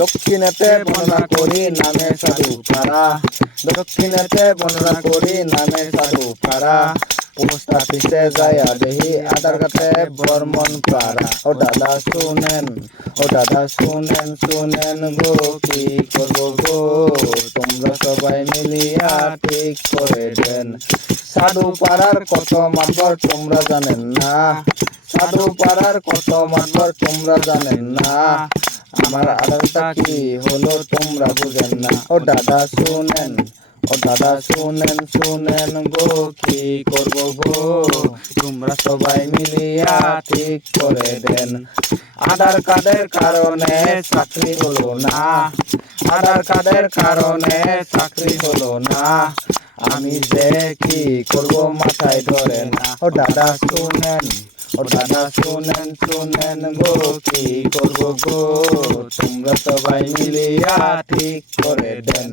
দক্ষিণেতে বর্ণনা করি নামে সাধু পাড়া, দক্ষিণেতে বর্ণনা করি নামে সাধু পাড়া, পোস্ট অফিসে যাইয়া দেখি আধার কার্ডে বর্মন পাড়া। ও দাদা শুনেন, ও দাদা শুনেন, শুনেন গো কি করবো গো, তোমরা সবাই মিলিয়া ঠিক করে দেন। সাধু পাড়ার কত মাতবর তোমরা জানেন না, সাধু পাড়ার কত মাতবর তোমরা জানেন না, আমার আধারটা কি হলো তোমরা বুঝেন না। ও দাদা শুনেন, ও দাদা শুনেন, শুনেন গো কি করবো গো, তোমরা সবাই মিলিয়া ঠিক করে দেন। আধার কার্ডের কারণে চাকরি হলো না, আধার কার্ডের কারণে চাকরি হলো না, আমি যে কি করবো মাথায় ধরে না। ও দাদা শুনেন, ও দাদা শুনেন, শুনেন গো কি করবো গো, তোমরা সবাই মিলিয়া ঠিক করে দেন।